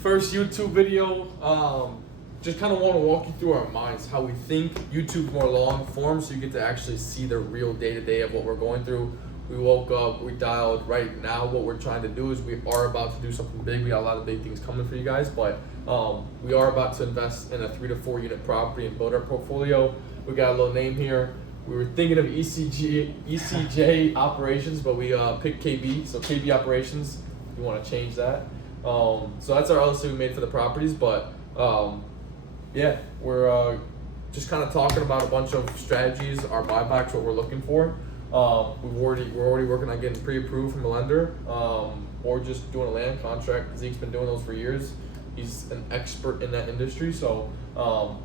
first YouTube video. Just kind of want to walk you through our minds, how we think. YouTube's more long form, so you get to actually see the real day-to-day of what we're going through. We woke up, we dialed. Right now what we're trying to do is we are about to do something big. We got a lot of big things coming for you guys, but we are about to invest in a 3 to 4 unit property and build our portfolio. We got a little name here. We were thinking of ECJ Operations, but we picked KB, so KB Operations. We want to change that. So that's our LLC we made for the properties, but yeah, we're just kind of talking about a bunch of strategies, our buybacks, what we're looking for. We're already working on getting pre-approved from a lender, or just doing a land contract. Zeke's been doing those for years. He's an expert in that industry, so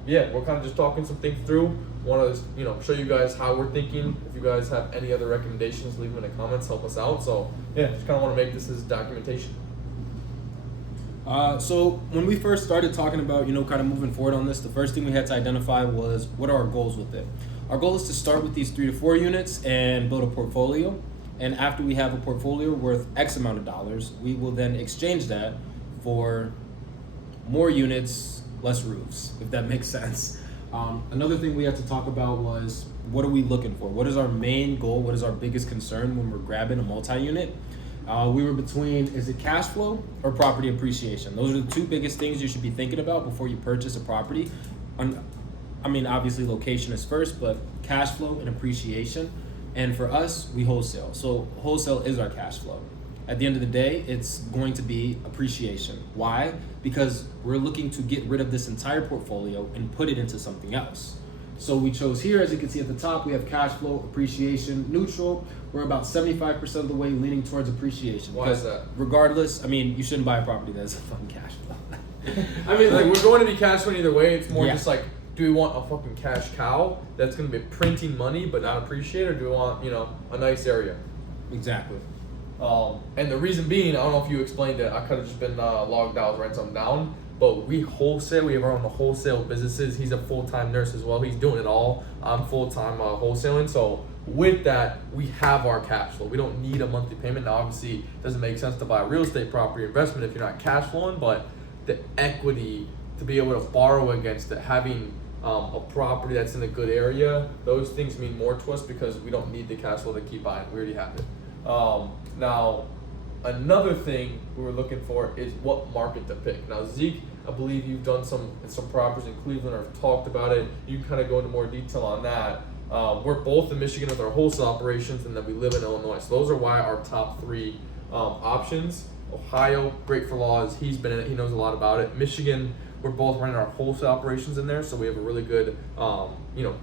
yeah, we're kind of just talking some things through. Want to show you guys how we're thinking. If you guys have any other recommendations, leave them in the comments. Help us out. So yeah, just kind of want to make this as documentation. So when we first started talking about, kind of moving forward on this, the first thing we had to identify was what are our goals with it. Our goal is to start with these 3 to 4 units and build a portfolio. And after we have a portfolio worth X amount of dollars, we will then exchange that for more units, less roofs, if that makes sense. Another thing we had to talk about was, what are we looking for? What is our main goal? What is our biggest concern when we're grabbing a multi-unit? We were between, is it cash flow or property appreciation? Those are the 2 biggest things you should be thinking about before you purchase a property. Obviously location is first, but cash flow and appreciation. And for us, we wholesale. So wholesale is our cash flow. At the end of the day, it's going to be appreciation. Why? Because we're looking to get rid of this entire portfolio and put it into something else. So we chose here, as you can see at the top, we have cash flow, appreciation, neutral. We're about 75% of the way leaning towards appreciation. Why is that? Regardless, you shouldn't buy a property that's a fucking cash flow. We're going to be cash flow either way. It's more just like, do we want a fucking cash cow that's going to be printing money but not appreciate, or do we want, a nice area? Exactly. And the reason being, I don't know if you explained it, I could have just been logged out, write something down, but we wholesale, we have our own wholesale businesses. He's a full-time nurse as well. He's doing it all. I'm full-time wholesaling. So with that, we have our cash flow. We don't need a monthly payment. Now, obviously, it doesn't make sense to buy a real estate property investment if you're not cash flowing, but the equity to be able to borrow against it, having a property that's in a good area, those things mean more to us because we don't need the cash flow to keep buying. We already have it. Now, another thing we were looking for is what market to pick. Now, Zeke, I believe you've done some properties in Cleveland or have talked about it. You can kind of go into more detail on that. We're both in Michigan with our wholesale operations, and then we live in Illinois. So those are why our top 3 options. Ohio, great for laws. He's been in it. He knows a lot about it. Michigan, we're both running our wholesale operations in there, so we have a really good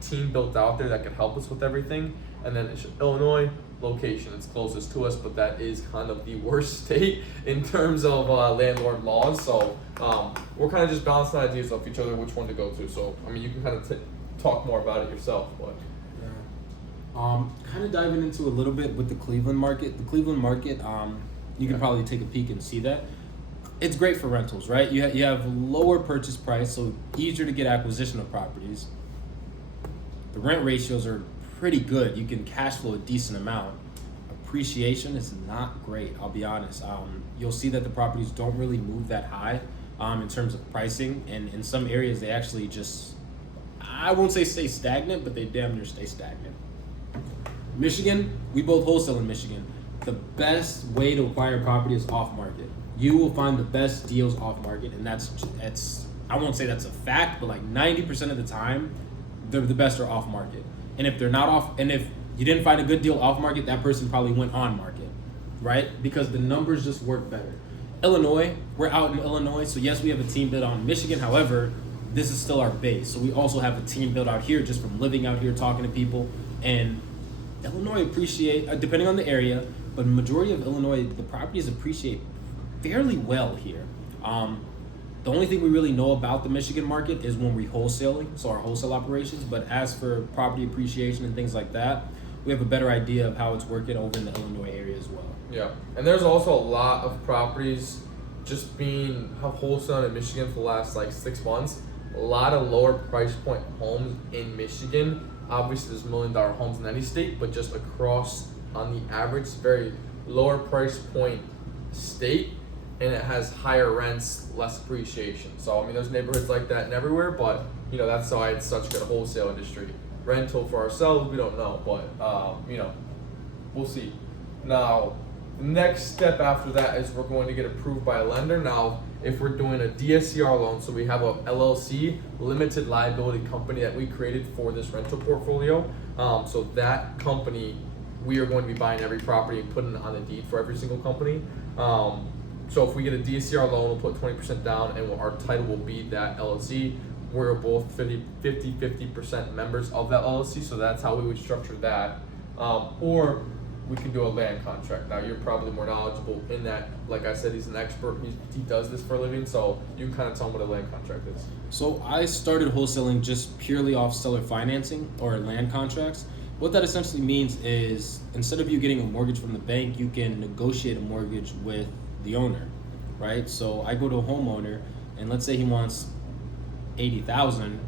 team built out there that can help us with everything. And then it's Illinois, location, it's closest to us, but that is kind of the worst state in terms of landlord laws. So we're kind of just bouncing ideas off each other which one to go to. So you can kind of talk more about it yourself, but kind of diving into a little bit with the Cleveland market. The Cleveland market, you can probably take a peek and see that. It's great for rentals, right? You have lower purchase price, so easier to get acquisition of properties. The rent ratios are pretty good. You can cash flow a decent amount. Appreciation is not great, I'll be honest. You'll see that the properties don't really move that high in terms of pricing, and in some areas they actually just, I won't say stay stagnant, but they damn near stay stagnant. Michigan, we both wholesale in Michigan. The best way to acquire property is off market. You will find the best deals off market, and that's I won't say that's a fact, but like 90% of the time, the best are off market. And if they're not off, and if you didn't find a good deal off market, that person probably went on market, right? Because the numbers just work better. Illinois, we're out in Illinois, so yes, we have a team built on Michigan. However, this is still our base. So we also have a team built out here just from living out here, talking to people. And Illinois appreciate, depending on the area, but majority of Illinois, the properties appreciate fairly well here. The only thing we really know about the Michigan market is when we're wholesaling, so our wholesale operations. But as for property appreciation and things like that, we have a better idea of how it's working over in the Illinois area as well. Yeah, and there's also a lot of properties just being wholesaled in Michigan for the last 6 months. A lot of lower price point homes in Michigan. Obviously, there's $1 million homes in any state, but just across on the average, very lower price point state. and it has higher rents, less appreciation. So I mean, there's neighborhoods like that and everywhere, but you know that's why it's such a good wholesale industry. Rental for ourselves, we don't know, but you know, we'll see. Now, the next step after that is we're going to get approved by a lender. Now, if we're doing a DSCR loan, so we have a LLC, limited liability company that we created for this rental portfolio. So that company, we are going to be buying every property and putting it on the deed for every single company. So if we get a DSCR loan, we'll put 20% down and our title will be that LLC. We're both 50% members of that LLC, so that's how we would structure that. Or we can do a land contract. Now you're probably more knowledgeable in that. Like I said, he's an expert. He does this for a living, so you can kind of tell him what a land contract is. So I started wholesaling just purely off seller financing or land contracts. What that essentially means is instead of you getting a mortgage from the bank, you can negotiate a mortgage with the owner, right? So I go to a homeowner and let's say he wants 80,000,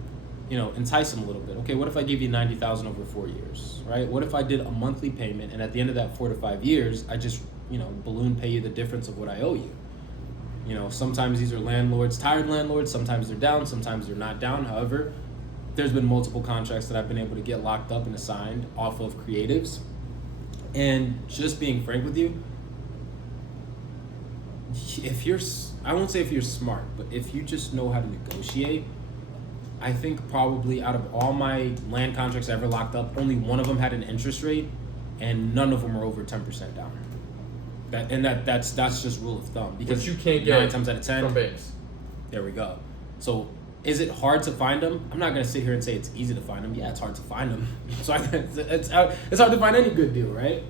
you know, entice him a little bit. Okay, what if I give you 90,000 over 4 years, right? What if I did a monthly payment and at the end of that 4 to 5 years, I just, you know, balloon pay you the difference of what I owe you? You know, sometimes these are landlords, tired landlords, sometimes they're down, sometimes they're not down. However, there's been multiple contracts that I've been able to get locked up and assigned off of creatives. And just being frank with you, I won't say if you're smart, but if you just know how to negotiate, I think probably out of all my land contracts I ever locked up, only one of them had an interest rate, and none of them were over 10% down. That's just rule of thumb, because Which you can't get 9 times out of 10 from banks. There we go. So is it hard to find them? I'm not gonna sit here and say it's easy to find them. Yeah, it's hard to find them. So it's hard to find any good deal, right?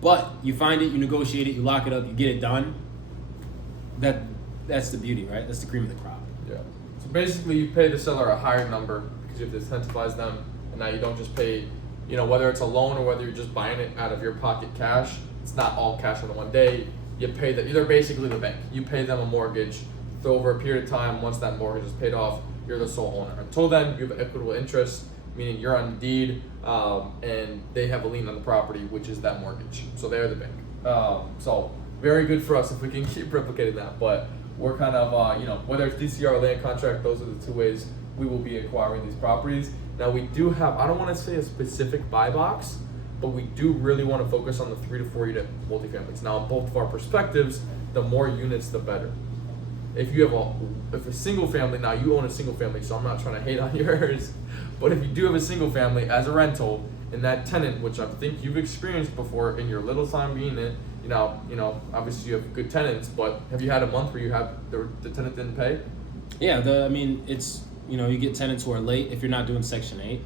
But you find it, you negotiate it, you lock it up, you get it done. That's the beauty, right? That's the cream of the crop. Yeah. So basically, you pay the seller a higher number because you have to incentivize them, and now you don't just pay, you know, whether it's a loan or whether you're just buying it out of your pocket cash. It's not all cash on the one day. You pay they're basically the bank. You pay them a mortgage. So over a period of time, once that mortgage is paid off, you're the sole owner. Until then, you have equitable interest, meaning you're on the deed, and they have a lien on the property, which is that mortgage. So they're the bank. So very good for us if we can keep replicating that. But we're kind of, you know, whether it's DCR or land contract, those are the two ways we will be acquiring these properties. Now we do have, I don't want to say a specific buy box, but we do really want to focus on the 3 to 4 unit multifamilies. Now, in both of our perspectives, the more units, the better. If you have a single family, now you own a single family, so I'm not trying to hate on yours, but if you do have a single family as a rental, and that tenant, which I think you've experienced before in your little time being in, you know, obviously you have good tenants, but have you had a month where you have the tenant didn't pay? Yeah, it's, you know, you get tenants who are late if you're not doing Section 8.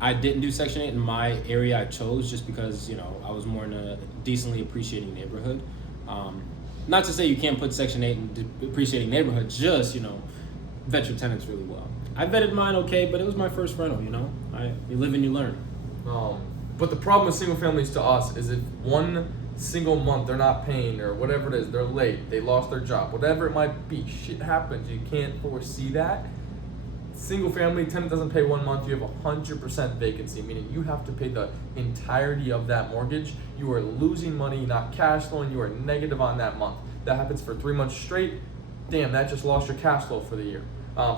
I didn't do Section 8 in my area I chose just because, you know, I was more in a decently appreciating neighborhood. Not to say you can't put Section 8 in appreciating neighborhood, just, you know, vet your tenants really well. I vetted mine okay, but it was my first rental, you know. You live and you learn. But the problem with single families to us is if one single month they're not paying or whatever it is, they're late, they lost their job, whatever it might be, shit happens, you can't foresee that. Single family, tenant doesn't pay 1 month, you have 100% vacancy, meaning you have to pay the entirety of that mortgage. You are losing money, not cash flowing, you are negative on that month. That happens for 3 months straight, damn, that just lost your cash flow for the year.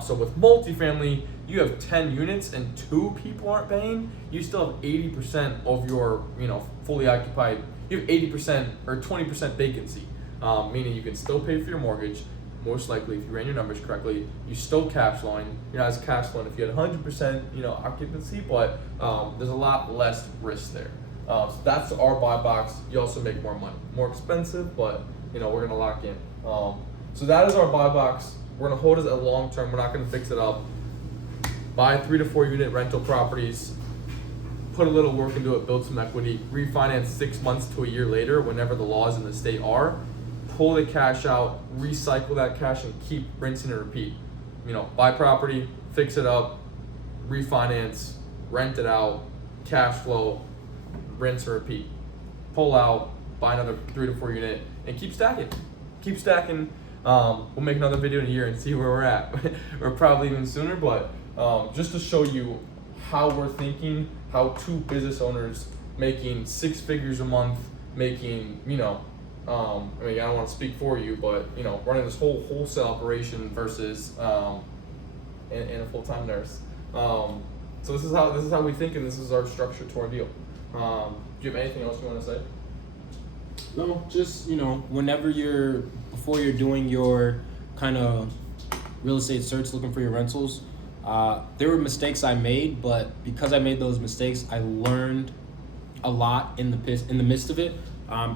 So with multifamily, you have 10 units and 2 people aren't paying, you still have 80% of your, you know, fully occupied, you have 80% or 20% vacancy, meaning you can still pay for your mortgage. Most likely, if you ran your numbers correctly, you still cash flowing. You're not as cash flowing if you had 100%, you know, occupancy, but there's a lot less risk there. So that's our buy box. You also make more money, more expensive, but you know we're gonna lock in. So that is our buy box. We're gonna hold it at long term. We're not gonna fix it up. Buy 3 to 4 unit rental properties. Put a little work into it, build some equity. Refinance 6 months to a year later, whenever the laws in the state are. Pull the cash out, recycle that cash, and keep rinsing and repeat. You know, buy property, fix it up, refinance, rent it out, cash flow, rinse and repeat. Pull out, buy another 3 to 4 unit, and keep stacking. Keep stacking. We'll make another video in a year and see where we're at, or probably even sooner. But just to show you how we're thinking, how 2 business owners making 6 figures a month, making, you know, I mean, I don't want to speak for you, but you know, running this whole wholesale operation versus and a full time nurse. So this is how we think, and this is our structure to our deal. Do you have anything else you want to say? No, just before you're doing your kind of real estate search, looking for your rentals. There were mistakes I made, but because I made those mistakes, I learned a lot in the midst of it.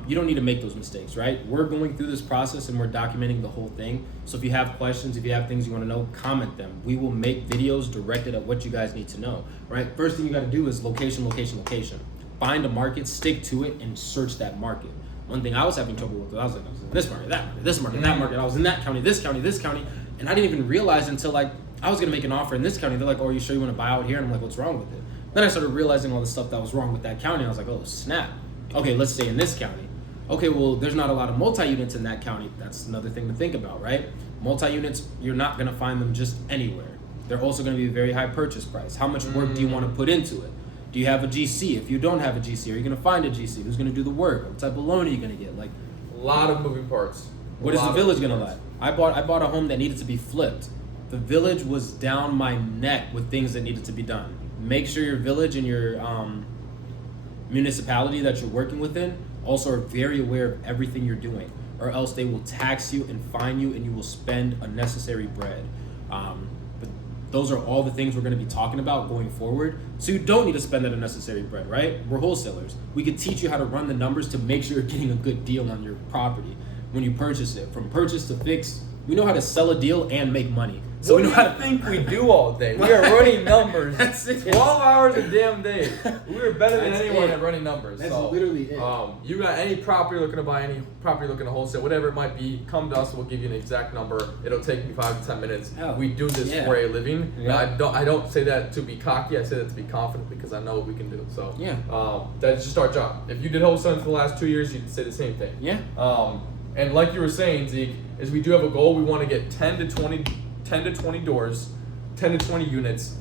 You don't need to make those mistakes, right? We're going through this process and we're documenting the whole thing. So if you have questions, if you have things you want to know, comment them. We will make videos directed at what you guys need to know, right? First thing you got to do is location, location, location. Find a market, stick to it, and search that market. One thing I was having trouble with, I was in this market, that market, this market, that market. I was in that county, this county, this county, and I didn't even realize until like I was gonna make an offer in this county. They're like, "Oh, are you sure you want to buy out here?" And I'm like, "What's wrong with it?" Then I started realizing all the stuff that was wrong with that county. And I was like, "Oh, snap. Okay, let's stay in this county." Okay, well, there's not a lot of multi-units in that county. That's another thing to think about, right? Multi-units, you're not gonna find them just anywhere. They're also gonna be a very high purchase price. How much work do you want to put into it? Do you have a GC? If you don't have a GC, are you gonna find a GC? Who's gonna do the work? What type of loan are you gonna get? Like, A lot of moving parts. what is the village gonna let? I bought a home that needed to be flipped. The village was down my neck with things that needed to be done. Make sure your village and your municipality that you're working within also are very aware of everything you're doing, or else they will tax you and fine you, and you will spend unnecessary bread. But those are all the things we're going to be talking about going forward. So you don't need to spend that unnecessary bread, right? We're wholesalers. We could teach you how to run the numbers to make sure you're getting a good deal on your property when you purchase it. From purchase to fix, we know how to sell a deal and make money. So What we do know you how to think we do all day? We are running numbers. That's it. 12 hours a damn day. We are better than That's anyone it. at running numbers. That's so, literally it. You got any property looking to buy, any property looking to wholesale, whatever it might be, come to us. We'll give you an exact number. It'll take me 5 to 10 minutes. Oh, We do this yeah. for a living. Yeah. Now, I don't say that to be cocky. I say that to be confident because I know what we can do. So Yeah. That's just our job. If you did wholesaling for the last 2 years, you'd say the same thing. Yeah. And like you were saying, Zeke, is we do have a goal. We want to get 10 to 20 doors, 10 to 20 units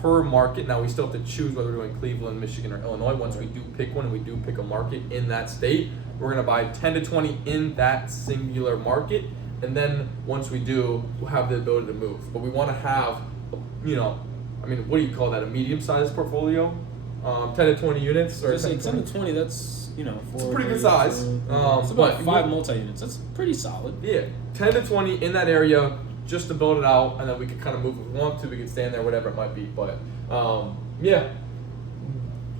per market. Now we still have to choose whether we're doing Cleveland, Michigan, or Illinois. Once we do pick one and we do pick a market in that state, we're gonna buy 10 to 20 in that singular market. And then once we do, we'll have the ability to move. But we want to have, what do you call that? A medium-sized portfolio, 10 to 20 units, or Just say 10 10 to 20, that's, It's a pretty good size. It's about But 5 multi-units. That's pretty solid. Yeah, 10 to 20 in that area just to build it out, and then we could kind of move if we want to. We could stand there, whatever it might be. But yeah,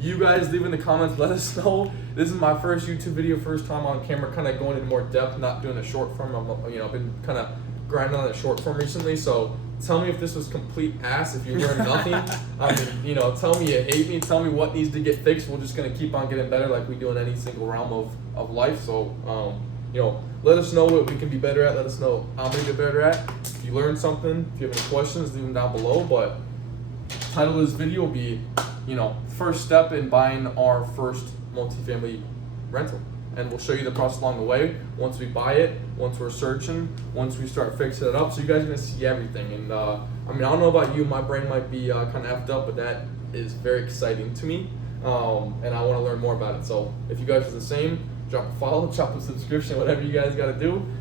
you guys leave in the comments. Let us know. This is my first YouTube video, first time on camera, kind of going into more depth, not doing a short form. I've been kind of grinding on the short form recently. So tell me if this was complete ass. If you learned nothing, tell me you hate me. Tell me what needs to get fixed. We're just gonna keep on getting better, like we do in any single realm of life. So let us know what we can be better at. Let us know how we can get better at. If you learned something, if you have any questions, leave them down below. But the title of this video will be, first step in buying our first multifamily rental. And we'll show you the process along the way. Once we buy it, once we're searching, once we start fixing it up. So you guys are gonna see everything. And I don't know about you, my brain might be kind of effed up, but that is very exciting to me. And I want to learn more about it. So if you guys are the same, drop a follow, drop a subscription, whatever you guys got to do.